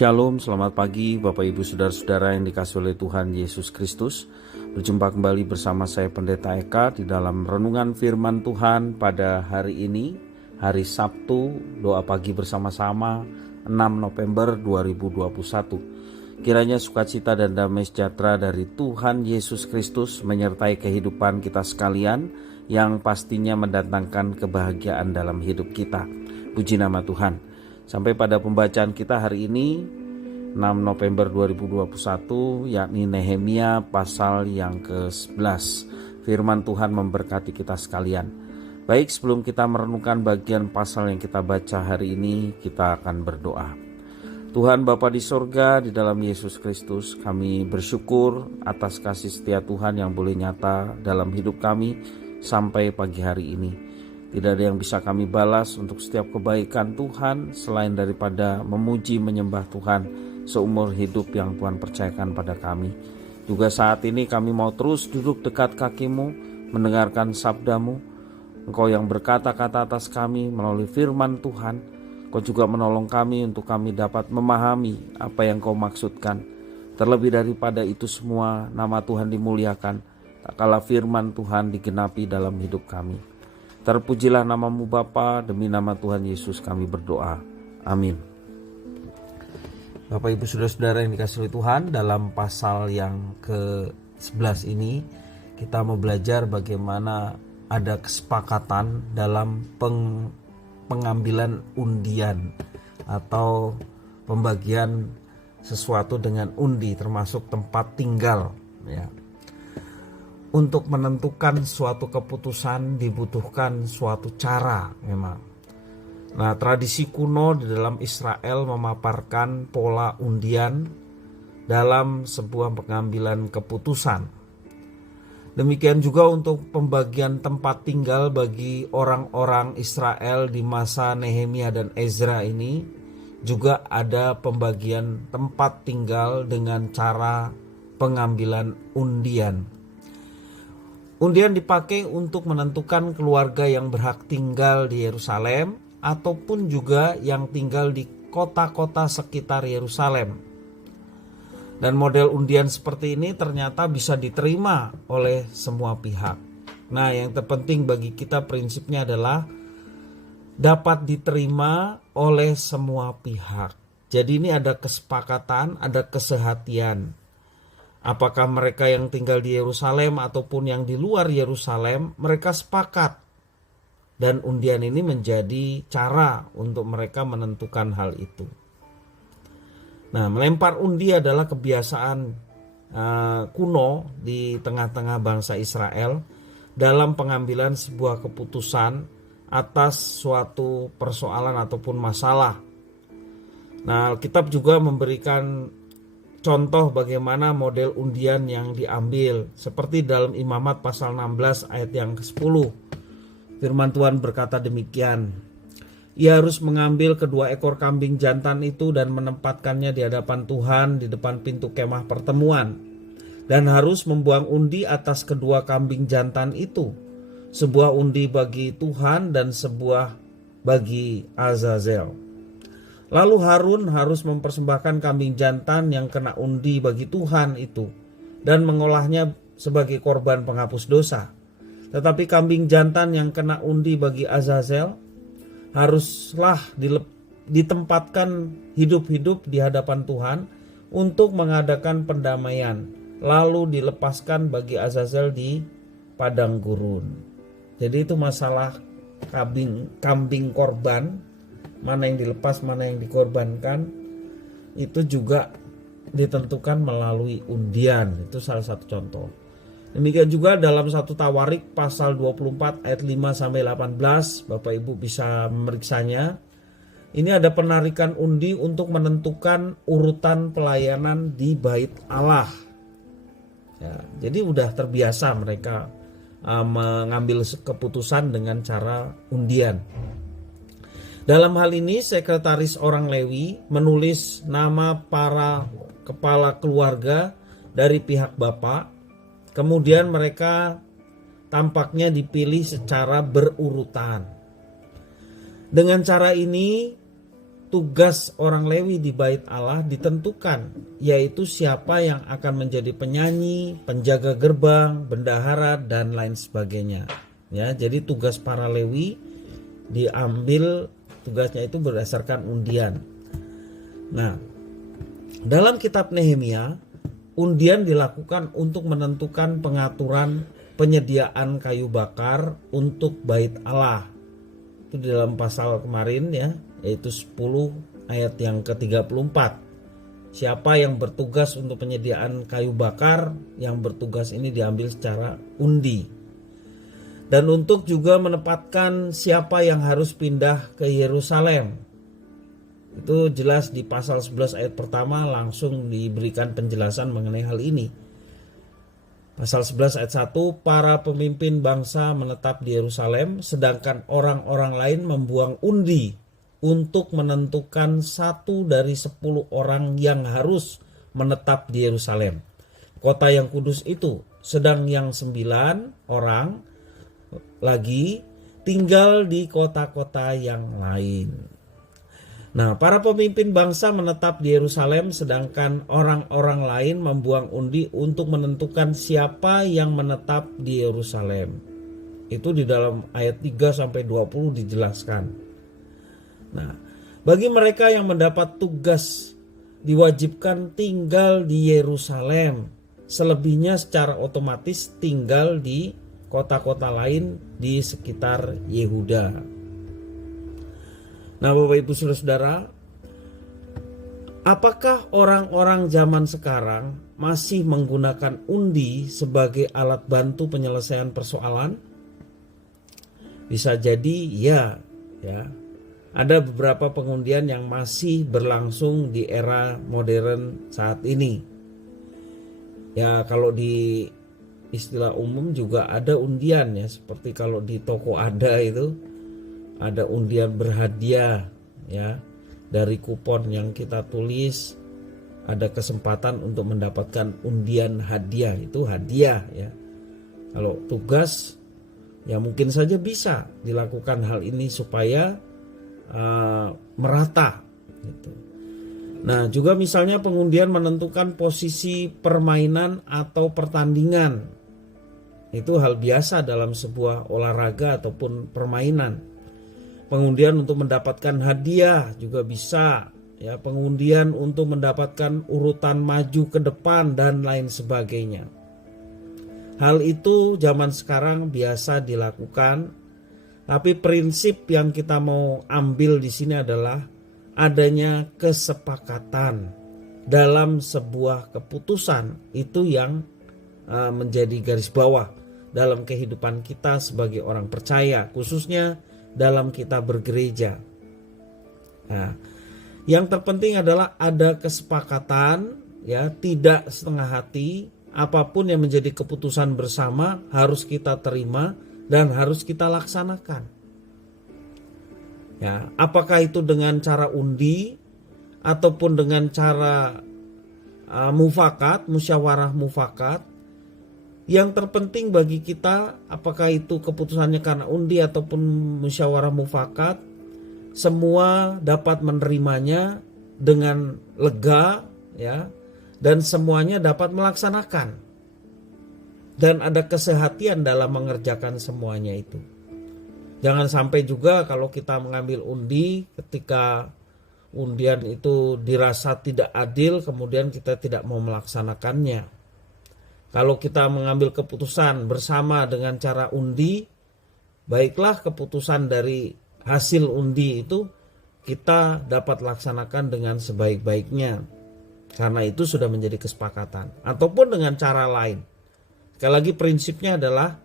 Shalom, selamat pagi Bapak Ibu Saudara-saudara yang dikasihi oleh Tuhan Yesus Kristus. Berjumpa kembali bersama saya Pendeta Eka di dalam renungan firman Tuhan pada hari ini, hari Sabtu, doa pagi bersama-sama 6 November 2021. Kiranya sukacita dan damai sejahtera dari Tuhan Yesus Kristus menyertai kehidupan kita sekalian yang pastinya mendatangkan kebahagiaan dalam hidup kita. Puji nama Tuhan. Sampai pada pembacaan kita hari ini 6 November 2021, yakni Nehemia pasal yang ke-11. Firman Tuhan memberkati kita sekalian. Baik, sebelum kita merenungkan bagian pasal yang kita baca hari ini, kita akan berdoa. Tuhan Bapa di sorga, di dalam Yesus Kristus, kami bersyukur atas kasih setia Tuhan yang boleh nyata dalam hidup kami sampai pagi hari ini. Tidak ada yang bisa kami balas untuk setiap kebaikan Tuhan selain daripada memuji menyembah Tuhan seumur hidup yang Tuhan percayakan pada kami. Juga saat ini kami mau terus duduk dekat kaki-Mu, mendengarkan sabda-Mu. Engkau yang berkata-kata atas kami melalui firman Tuhan. Engkau juga menolong kami untuk kami dapat memahami apa yang Kau maksudkan. Terlebih daripada itu semua, nama Tuhan dimuliakan, tak kalah firman Tuhan digenapi dalam hidup kami. Terpujilah nama-Mu Bapa, demi nama Tuhan Yesus kami berdoa. Amin. Bapak Ibu Saudara-saudara yang dikasihi Tuhan, dalam pasal yang ke-11 ini kita mau belajar bagaimana ada kesepakatan dalam pengambilan undian atau pembagian sesuatu dengan undi, termasuk tempat tinggal, ya. Untuk menentukan suatu keputusan dibutuhkan suatu cara memang. Nah, tradisi kuno di dalam Israel memaparkan pola undian dalam sebuah pengambilan keputusan. Demikian juga untuk pembagian tempat tinggal bagi orang-orang Israel di masa Nehemia dan Ezra ini, juga ada pembagian tempat tinggal dengan cara pengambilan undian. Undian dipakai untuk menentukan keluarga yang berhak tinggal di Yerusalem ataupun juga yang tinggal di kota-kota sekitar Yerusalem. Dan model undian seperti ini ternyata bisa diterima oleh semua pihak. Nah, yang terpenting bagi kita prinsipnya adalah dapat diterima oleh semua pihak. Jadi ini ada kesepakatan, ada kesehatian. Apakah mereka yang tinggal di Yerusalem ataupun yang di luar Yerusalem, mereka sepakat. Dan undian ini menjadi cara untuk mereka menentukan hal itu. Nah, melempar undi adalah kebiasaan kuno di tengah-tengah bangsa Israel dalam pengambilan sebuah keputusan atas suatu persoalan ataupun masalah. Nah, Alkitab juga memberikan contoh bagaimana model undian yang diambil, seperti dalam Imamat pasal 16 ayat yang ke-10. Firman Tuhan berkata demikian, ia harus mengambil kedua ekor kambing jantan itu dan menempatkannya di hadapan Tuhan di depan pintu kemah pertemuan, dan harus membuang undi atas kedua kambing jantan itu, sebuah undi bagi Tuhan dan sebuah bagi Azazel. Lalu Harun harus mempersembahkan kambing jantan yang kena undi bagi Tuhan itu dan mengolahnya sebagai korban penghapus dosa. Tetapi kambing jantan yang kena undi bagi Azazel haruslah ditempatkan hidup-hidup di hadapan Tuhan untuk mengadakan pendamaian, lalu dilepaskan bagi Azazel di padang gurun. Jadi itu masalah kambing korban, mana yang dilepas, mana yang dikorbankan, itu juga ditentukan melalui undian. Itu salah satu contoh. Demikian juga dalam 1 Tawarik pasal 24 ayat 5-18, Bapak Ibu bisa memeriksanya. Ini ada penarikan undi untuk menentukan urutan pelayanan di bait Allah. Ya, jadi udah terbiasa mereka mengambil keputusan dengan cara undian. Dalam hal ini sekretaris orang Lewi menulis nama para kepala keluarga dari pihak bapak. Kemudian mereka tampaknya dipilih secara berurutan. Dengan cara ini tugas orang Lewi di Bait Allah ditentukan, yaitu siapa yang akan menjadi penyanyi, penjaga gerbang, bendahara, dan lain sebagainya. Ya, jadi tugas para Lewi diambil, tugasnya itu berdasarkan undian. Nah, dalam kitab Nehemia, undian dilakukan untuk menentukan pengaturan penyediaan kayu bakar untuk Bait Allah. Itu di dalam pasal kemarin ya, yaitu 10 ayat yang ke-34. Siapa yang bertugas untuk penyediaan kayu bakar, yang bertugas ini diambil secara undi. Dan untuk juga menempatkan siapa yang harus pindah ke Yerusalem. Itu jelas di pasal 11 ayat pertama langsung diberikan penjelasan mengenai hal ini. Pasal 11 ayat 1, para pemimpin bangsa menetap di Yerusalem, sedangkan orang-orang lain membuang undi untuk menentukan 1 dari 10 orang yang harus menetap di Yerusalem, kota yang kudus itu. Sedang yang 9 orang lagi tinggal di kota-kota yang lain. Nah, para pemimpin bangsa menetap di Yerusalem, sedangkan orang-orang lain membuang undi untuk menentukan siapa yang menetap di Yerusalem. Itu di dalam ayat 3-20 dijelaskan. Nah, bagi mereka yang mendapat tugas diwajibkan tinggal di Yerusalem, selebihnya secara otomatis tinggal di kota-kota lain di sekitar Yehuda. Nah, Bapak Ibu Saudara-saudara, apakah orang-orang zaman sekarang masih menggunakan undi sebagai alat bantu penyelesaian persoalan? Bisa jadi ya. Ada beberapa pengundian yang masih berlangsung di era modern saat ini. Ya, kalau di istilah umum juga ada undian ya, seperti kalau di toko ada itu. Ada undian berhadiah ya, dari kupon yang kita tulis ada kesempatan untuk mendapatkan undian hadiah, itu hadiah ya. Kalau tugas ya mungkin saja bisa dilakukan hal ini supaya merata gitu. Nah, juga misalnya pengundian menentukan posisi permainan atau pertandingan. Itu hal biasa dalam sebuah olahraga ataupun permainan. Pengundian untuk mendapatkan hadiah juga bisa ya, pengundian untuk mendapatkan urutan maju ke depan dan lain sebagainya. Hal itu zaman sekarang biasa dilakukan, tapi prinsip yang kita mau ambil di sini adalah adanya kesepakatan dalam sebuah keputusan. Itu yang menjadi garis bawah dalam kehidupan kita sebagai orang percaya, khususnya dalam kita bergereja. Nah, yang terpenting adalah ada kesepakatan ya, tidak setengah hati. Apapun yang menjadi keputusan bersama harus kita terima dan harus kita laksanakan. Ya, apakah itu dengan cara undi ataupun dengan cara mufakat, musyawarah mufakat. Yang terpenting bagi kita, apakah itu keputusannya karena undi ataupun musyawarah mufakat, semua dapat menerimanya dengan lega ya, dan semuanya dapat melaksanakan. Dan ada kesehatian dalam mengerjakan semuanya itu. Jangan sampai juga kalau kita mengambil undi, ketika undian itu dirasa tidak adil, kemudian kita tidak mau melaksanakannya. Kalau kita mengambil keputusan bersama dengan cara undi, baiklah keputusan dari hasil undi itu kita dapat laksanakan dengan sebaik-baiknya. Karena itu sudah menjadi kesepakatan. Ataupun dengan cara lain. Sekali lagi prinsipnya adalah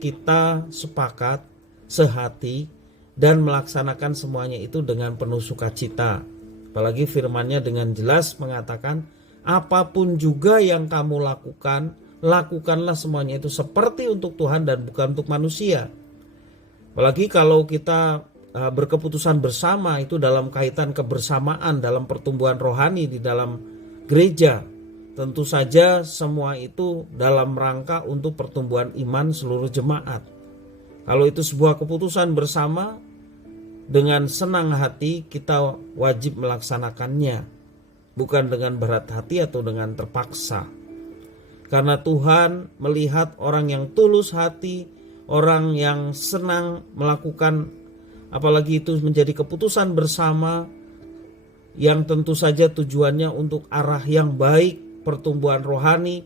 kita sepakat, sehati, dan melaksanakan semuanya itu dengan penuh sukacita. Apalagi firman-Nya dengan jelas mengatakan, apapun juga yang kamu lakukan, lakukanlah semuanya itu seperti untuk Tuhan dan bukan untuk manusia. Apalagi kalau kita berkeputusan bersama itu dalam kaitan kebersamaan dalam pertumbuhan rohani di dalam gereja. Tentu saja semua itu dalam rangka untuk pertumbuhan iman seluruh jemaat. Kalau itu sebuah keputusan bersama, dengan senang hati kita wajib melaksanakannya, bukan dengan berat hati atau dengan terpaksa. Karena Tuhan melihat orang yang tulus hati, orang yang senang melakukan, apalagi itu menjadi keputusan bersama, yang tentu saja tujuannya untuk arah yang baik, pertumbuhan rohani.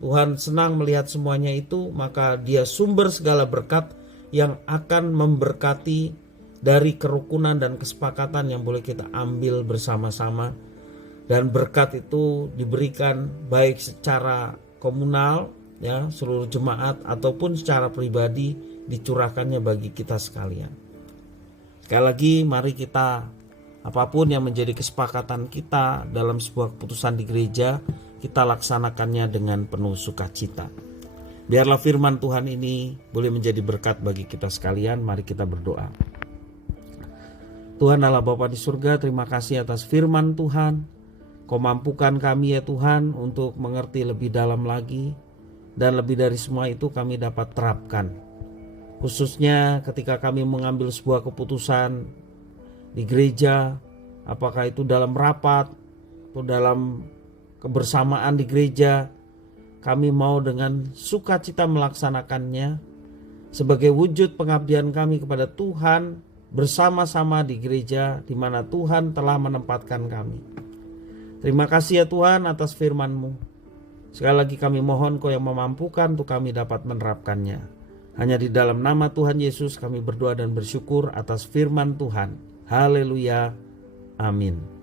Tuhan senang melihat semuanya itu, maka Dia sumber segala berkat yang akan memberkati dari kerukunan dan kesepakatan yang boleh kita ambil bersama-sama. Dan berkat itu diberikan baik secara komunal, ya, seluruh jemaat, ataupun secara pribadi dicurahkannya bagi kita sekalian. Sekali lagi, mari kita, apapun yang menjadi kesepakatan kita dalam sebuah keputusan di gereja, kita laksanakannya dengan penuh sukacita. Biarlah firman Tuhan ini boleh menjadi berkat bagi kita sekalian. Mari kita berdoa. Tuhan Allah Bapa di surga, terima kasih atas firman Tuhan. Kau mampukan kami ya Tuhan untuk mengerti lebih dalam lagi. Dan lebih dari semua itu kami dapat terapkan. Khususnya ketika kami mengambil sebuah keputusan di gereja, apakah itu dalam rapat atau dalam kebersamaan di gereja, kami mau dengan sukacita melaksanakannya sebagai wujud pengabdian kami kepada Tuhan bersama-sama di gereja di mana Tuhan telah menempatkan kami. Terima kasih ya Tuhan atas firman-Mu. Sekali lagi kami mohon Kau yang memampukan untuk kami dapat menerapkannya. Hanya di dalam nama Tuhan Yesus kami berdoa dan bersyukur atas firman Tuhan. Haleluya. Amin.